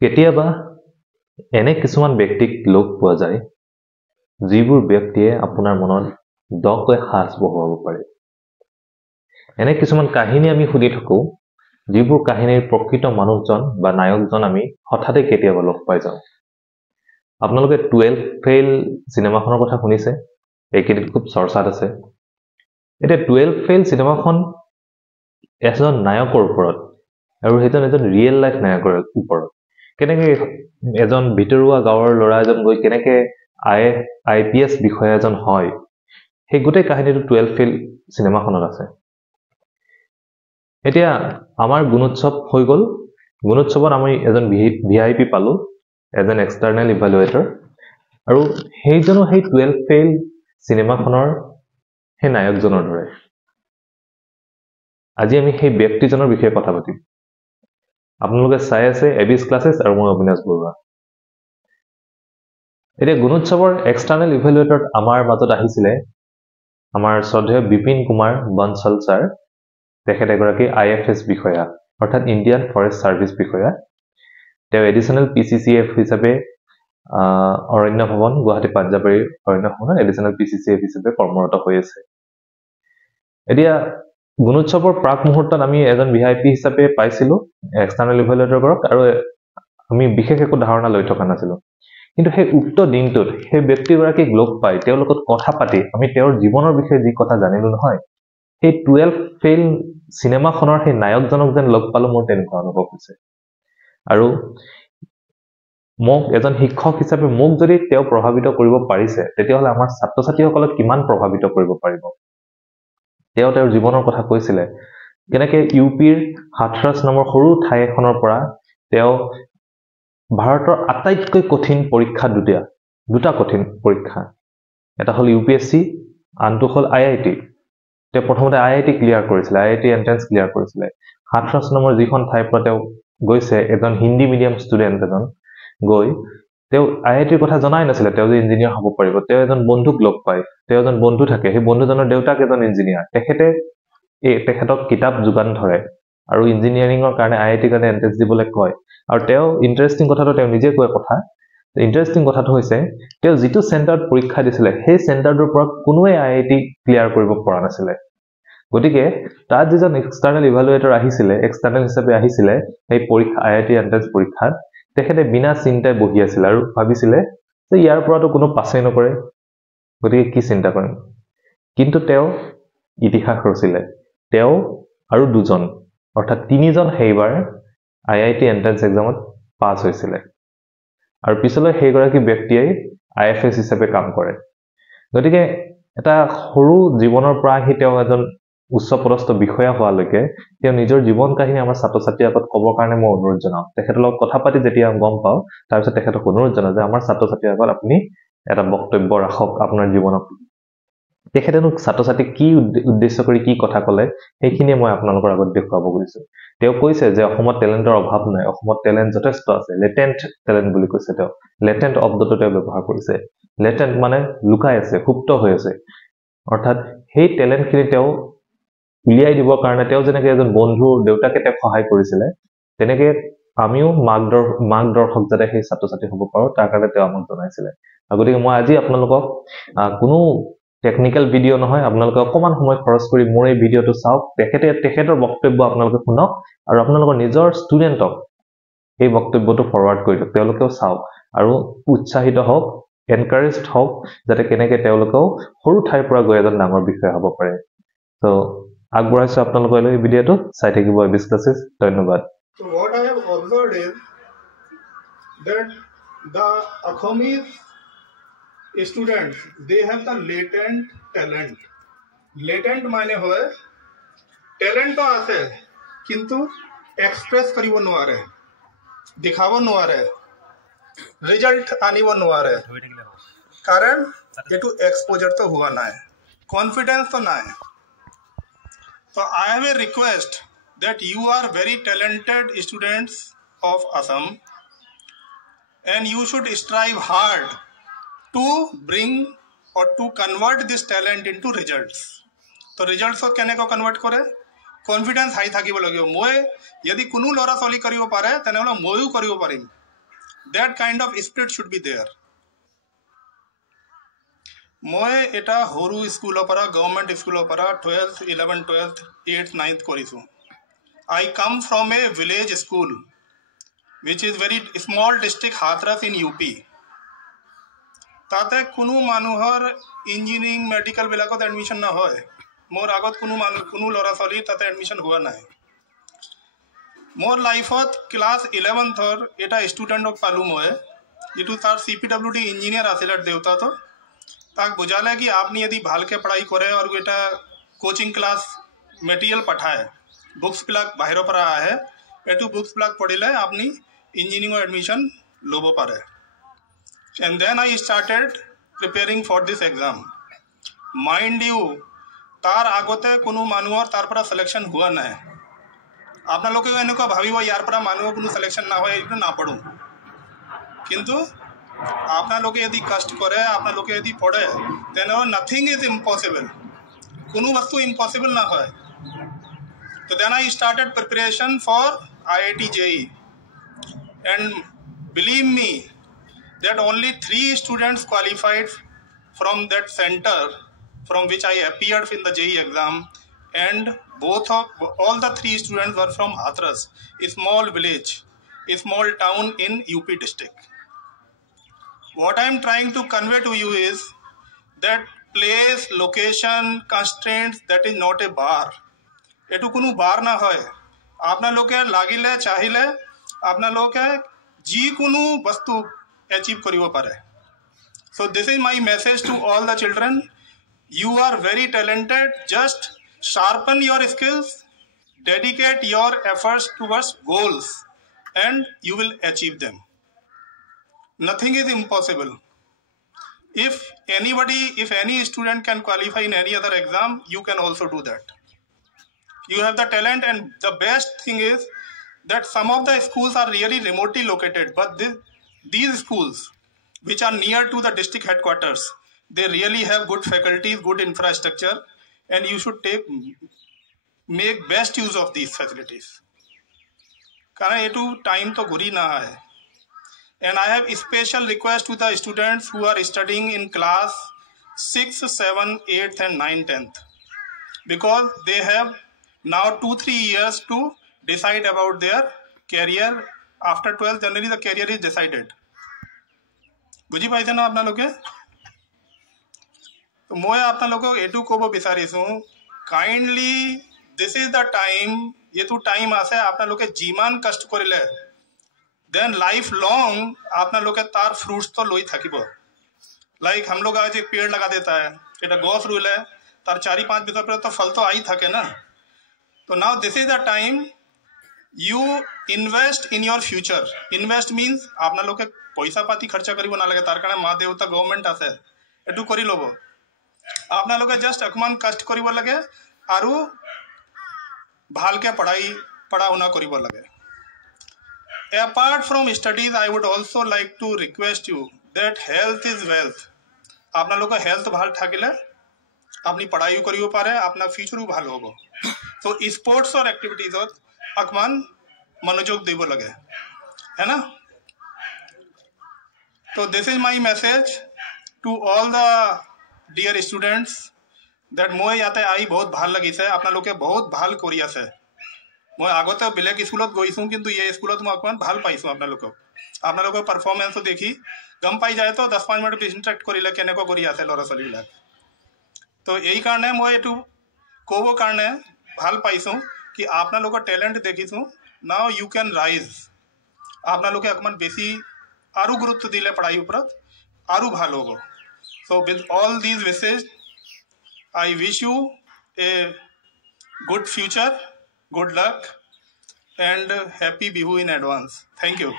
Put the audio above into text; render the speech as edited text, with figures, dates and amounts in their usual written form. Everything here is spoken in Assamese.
কেতিয়াবা এনে কিছুমান ব্যক্তিক লগ পোৱা যায় যিবোৰ ব্যক্তিয়ে আপোনাৰ মনত দকৈ সাজ বহুৱাব পাৰে এনে কিছুমান কাহিনী আমি শুনি থাকো যিবোৰ কাহিনীৰ প্ৰকৃত মানুহজন বা নায়কজন আমি হঠাতে কেতিয়াবা লগ পাই যাওঁ আপোনালোকে 12 ফেইল সিনেমাখনৰ কথা শুনিছে এইকেইদিন খুব চৰ্চাত আছে এতিয়া 12 ফেইল সিনেমাখন এজন নায়কৰ ওপৰত আৰু সেইজন এজন ৰিয়েল লাইফ নায়কৰ ওপৰত কেনেকৈ এজন ভিতৰুৱা গাঁৱৰ ল'ৰা এজন গৈ কেনেকৈ আইপিএছ বিষয়া এজন হয় সেই গোটেই কাহিনীটো 12 ফেইল সিনেমাখনত আছে এতিয়া আমাৰ গুণোৎসৱ হৈ গল গুণোৎসৱত আমি এজন ভিআইপি পালো এজন এক্সটাৰ্নেল ইভালুৱেটৰ আৰু সেইজনো সেই 12 ফেইল সিনেমাখনৰ সেই নায়কজনৰ দৰে আজি আমি সেই ব্যক্তিজনৰ বিষয়ে কথা পাতিম আপোনালোকে চাই আছে এবিএছ ক্লাसेছ আৰু মই অবিনাশ বৰুৱা এতিয়া গুণোৎসৱৰ এক্সটাৰ্নেল ইভালুৱেটৰত আমাৰ মাজত আহিছিলে আমাৰ শ্ৰদ্ধেয় বিপিন কুমাৰ বনছল ছাৰ তেখেত এগৰাকী আইএফএছ বিষয়া অৰ্থাৎ ইণ্ডিয়ান ফৰেষ্ট সাৰ্ভিস বিষয়া তেওঁ এডিশনাল পিসিসিএফ হিচাপে অৰণ্য ভৱন গুৱাহাটী পাঞ্জাবাৰী অৰণ্য ভৱনৰ এডিশনাল পিসিসিএফ হিচাপে কৰ্মৰত হৈ আছে এতিয়া গুণোৎসৱৰ প্ৰাক মুহূৰ্তত আমি এজন ভিআইপি হিচাপে পাইছিলো এক্সটাৰ্নেল ইভালুৱেটৰক আৰু আমি বিশেষ একো ধাৰণা লৈ থকা নাছিলো কিন্তু সেই উক্ত দিনটোত সেই ব্যক্তিগৰাকীক লগ পাই তেওঁৰ লগত কথা পাতি আমি তেওঁৰ জীৱনৰ বিষয়ে যি কথা জানিলো নহয় সেই 12 ফেইল সিনেমাখনৰ সেই নায়কজনক যেন লগ পালো মোৰ তেনেকুৱা অনুভৱ হৈছে আৰু মোক এজন শিক্ষক হিচাপে মোক যদি তেওঁ প্ৰভাৱিত কৰিব পাৰিছে তেতিয়াহলে আমাৰ ছাত্ৰ-ছাত্ৰীসকলক কিমান প্ৰভাৱিত কৰিব পাৰিব তেওঁৰ জীৱনৰ কথা কৈছিলে কেনেকৈ ইউপিৰ হাথৰাস নামৰ সৰু ঠাই এখনৰ পৰা তেওঁ ভাৰতৰ আটাইতকৈ কঠিন পৰীক্ষা দুটা কঠিন পৰীক্ষা এটা হল ইউপিএসসি আনটো হল আইআইটি তেওঁ প্ৰথমতে আইআইটি ক্লিয়াৰ কৰিছিলে আইআইটি এন্ট্ৰেন্স ক্লিয়াৰ কৰিছিলে হাথৰাস নামৰ যিখন ঠাইৰ পৰা তেওঁ গৈছে এজন হিন্দী মিডিয়াম ষ্টুডেন্ট এজন গৈ তেওঁ আইআইটিৰ কথা জনাই নাছিলে তেওঁ যে ইঞ্জিনিয়াৰ হ'ব পাৰিব তেওঁ এজন বন্ধুক লগ পায় তেওঁ এজন বন্ধু থাকে সেই বন্ধুজনৰ দেউতাক এজন ইঞ্জিনিয়াৰ তেখেতক কিতাপ যোগান ধৰে আৰু ইঞ্জিনিয়াৰিঙৰ কাৰণে আইআইটিৰ কাৰণে এন্ট্ৰেন্স দিবলৈ কয় আৰু তেওঁ ইন্টাৰেষ্টিং কথাটো তেওঁ নিজে কয় কথা ইন্টাৰেষ্টিং কথাটো হৈছে তেওঁ যিটো চেণ্টাৰত পৰীক্ষা দিছিলে সেই চেণ্টাৰটোৰ পৰা কোনোৱে আইআইটি ক্লিয়াৰ কৰিব পৰা নাছিলে গতিকে তাত যিজন এক্সটাৰ্নেল ইভালুৱেটৰ আহিছিলে এক্সটাৰ্নেল হিচাপে আহিছিলে এই পৰীক্ষা আইআইটি এন্ট্ৰেন্স পৰীক্ষাত তেখেতে বিনা চিন্তাই বহি আছিল আৰু ভাবিছিলে যে ইয়াৰ পৰাটো কোনো পাছেই নকৰে গতিকে কি চিন্তা কৰিম কিন্তু তেওঁ ইতিহাস ৰচিলে তেওঁ আৰু দুজন অৰ্থাৎ তিনিজন সেইবাৰ আইআইটি এন্ট্ৰেন্স এক্সামত পাছ হৈছিলে আৰু পিছলৈ সেইগৰাকী ব্যক্তিয়ে আইএফএছ হিচাপে কাম কৰে গতিকে এটা সৰু জীৱনৰ পৰা আহি তেওঁ এজন উচ্চপদস্থ বিষয়া হোৱালৈকে তেওঁ নিজৰ জীৱন কাহিনী আমাৰ ছাত্ৰ-ছাত্ৰীৰ আগত ক'বৰ কাৰণে মই অনুৰোধ জনাওঁ তেখেতৰ লগত কথা পাতি যেতিয়া গম পাওঁ তাৰপিছত তেখেতক অনুৰোধ জনাওঁ যে আমাৰ ছাত্ৰ-ছাত্ৰীৰ আগত আপুনি এটা বক্তব্য ৰাখক আপোনাৰ জীৱনক তেখেতেনো ছাত্ৰ-ছাত্ৰীক কি উদ্দেশ্য কৰি কি কথা ক'লে সেইখিনিয়ে মই আপোনালোকৰ আগত দেখুৱাব গৈছো তেওঁ কৈছে যে অসমত টেলেণ্টৰ অভাৱ নাই অসমত টেলেণ্ট যথেষ্ট আছে লেটেন্ট টেলেণ্ট বুলি কৈছে তেওঁ লেটেন্ট শব্দটো তেওঁ ব্যৱহাৰ কৰিছে লেটেন্ট মানে লুকাই আছে সুপ্ত হৈ আছে অৰ্থাৎ সেই টেলেণ্টখিনি তেওঁ উলিয়াই দিবৰ কাৰণে তেওঁ যেনেকৈ এজন বন্ধু দেউতাকে তেওঁক সহায় কৰিছিলে তেনেকৈ আমিও মাৰ্গদৰ্শক যাতে সেই ছাত্ৰ-ছাত্ৰী হ'ব পাৰো তাৰ কাৰণে তেওঁ আমাক জনাইছিলে গতিকে মই আজি আপোনালোকক কোনো টেকনিক্যাল ভিডিও নহয় আপোনালোকে অকমান সময় খৰচ কৰি মোৰ এই ভিডিওটো চাওক তেখেতৰ বক্তব্য আপোনালোকে শুনক আৰু আপোনালোকৰ নিজৰ ষ্টুডেণ্টক এই বক্তব্যটো ফৰৱাৰ্ড কৰি দিয়ক তেওঁলোকেও চাওক আৰু উৎসাহিত হওক এনকাৰেজড হওক যাতে কেনেকৈ তেওঁলোকেও সৰু ঠাইৰ পৰা গৈ এজন ডাঙৰ বিষয়া হ'ব পাৰে তো আগবঢ়াইছো আপোনালোকৰ এই ভিডিওটো চাই থাকিব এবিএছ ক্লাছেছ ধন্যবাদ So what I have observed is that the Assamese students, they have the latent talent. Latent माने होए talent तो आसे किंतु express करीबो नुआरे दिखावो नुआरे result आनीवो नुआरे कारण ये तो exposure तो हुआ ना है confidence तो ना है so I have a request that you are very talented students of Assam and you should strive hard to bring or to convert this talent into results. तो results को केने को convert करे confidence हाई थाकी बोलो गयो मोए यदि कुनु लोरा सोली करियो पारे तने बोलो मोयू करियो पारिम That kind of spirit should be there. মই এটা সৰু স্কুলৰ পৰা গভৰ্ণমেণ্ট স্কুলৰ পৰা 12th 11th 12th 8th 9th কৰিছোঁ. I come from a village school which is very small district Hathras in UP. তাতে কোনো মানুহৰ ইঞ্জিনিয়াৰিং মেডিকেল বিলাকত এডমিশ্যন নহয়. মোৰ আগত কোনো ল'ৰা ছোৱালী তাতে এডমিশ্যন হোৱা নাই. মোৰ লাইফত ক্লাছ 11th এটা ষ্টুডেণ্টক পালোঁ মই, যিটো তাৰ CPWD ইঞ্জিনিয়াৰ আছিলে দেউতাটো. তাক বুজালে কি আপনি यदि ভালকে পঢ়াই কৰে আৰু এটা কোচিং ক্লাছ মেটেৰিয়েল পঠায়, বুকছবিলাক বাহিৰৰ পৰা আহে, এইটো বুকছবিলাক পঢ়িলে আপনি ইঞ্জিনিয়াৰিঙৰ এডমিশ্যন ল'ব পাৰে. And then I started preparing for this exam. Mind you, তাৰ আগতে কোনো মানুহৰ তাৰ পৰা সিলেকশন হোৱা নাই. আপোনালোকে এনেকুৱা ভাবিব ইয়াৰ পৰা মানুহৰ কোনো সিলেকশন না হয়, এইটো না পঢ়ো. কিন্তু আপোনালোকে যদি কষ্ট কৰে, আপোনালোকে যদি পঢ়ে, তেনে নাথিং ইজ ইম্পসিবল. কোনো বস্তু ইম্পসিবল না হয়. So then I started preparation for IIT JEE. And believe me, that only 3 students qualified from that center from which I appeared in the JEE exam, and all the 3 students were from Hathras, a small village, a small town in UP district. What I am trying to convey to you is that place, location, constraints, that is not a bar. এটু কোনো বার না হয়. আপোনালোকে লাগিলে চাহিলে আপোনালোকে যিকোনো বস্তু achieve কৰিব পাৰে. So this is my message to all the children. You are very talented. Just sharpen your skills, dedicate your efforts towards goals, and you will achieve them. Nothing is impossible. If any student can qualify in any other exam, you can also do that. You have the talent, and the best thing is that some of the schools are really remotely located, but these schools which are near to the district headquarters, they really have good faculties, good infrastructure, and you should make best use of these facilities. कारण ये time तो घुरी ना है. And I have a special request to the students who are studying in class 6, 7, 8th and 9, 10th, because they have now 2-3 years to decide about their career. After 12th January, the career is decided. বুজি পাইছে না আপোনালোকে? তো মই আপোনালোকক এইটো ক'ব বিচাৰিছোঁ, kindly this is the time, এইটো টাইম আছে, আপোনালোকে যিমান কষ্ট কৰিলে देन लाइफ लॉन्ग আপোনালোকে তার ফ্রুটস তো লৈ থাকিব. লাইক हम लोग आज एक पेड़ लगा देता है, এটা গছ ৰুলে তার 4-5 বছর পরে তো ফল তো আই থাকে না. তো now this is the time you invest in your future. Invest means আপোনালোকে পইচা পাতি খরচা কৰিব নালাগে, তাৰ কাৰণে মা দেউতা গভৰ্ণমেণ্ট আছে, এইটো কৰি ল'ব. আপোনালোকে জাষ্ট অকমান কষ্ট কৰিব লাগে আৰু ভালকে পঢ়া শুনা কৰিব লাগে. Apart from studies, I would also like to request you that health is wealth. আপোনালোকৰ হেলথ ভাল থাকিলে আপনি পঢ়াইও কৰিব পাৰে, আপোনাৰ ফিউচাৰো ভাল হ'ব. সো স্পোৰ্টসৰ এক্টিভিটিজত অকমান মনোযোগ দিব লাগে, है ना? So this is my message to all the dear students that মই ইয়াতে আহি বহুত ভাল লাগিছে, আপোনালোকে বহুত ভাল কৰি আছে. মই আগতে বেলেগ স্কুলত গৈছোঁ, কিন্তু এই স্কুলত মই অকণমান ভাল পাইছোঁ. আপোনালোকৰ পাৰফৰ্মেঞ্চো দেখি গম পাই যায়, তো 10-5 মিনিট ইণ্টাৰেক্ট কৰিলে কেনেকুৱা কৰি আছে ল'ৰা ছোৱালীবিলাক. তো এই কাৰণে মই এইটো ক'ব কাৰণে ভাল পাইছোঁ কি আপোনালোকৰ টেলেণ্ট দেখিছোঁ. নাও ইউ কেন ৰাইজ. আপোনালোকে অকণমান বেছি আৰু গুৰুত্ব দিলে পঢ়াইৰ ওপৰত আৰু ভাল হ'ব. So' with all these message I wish you a good future, good luck, and happy Bihu in advance. Thank you.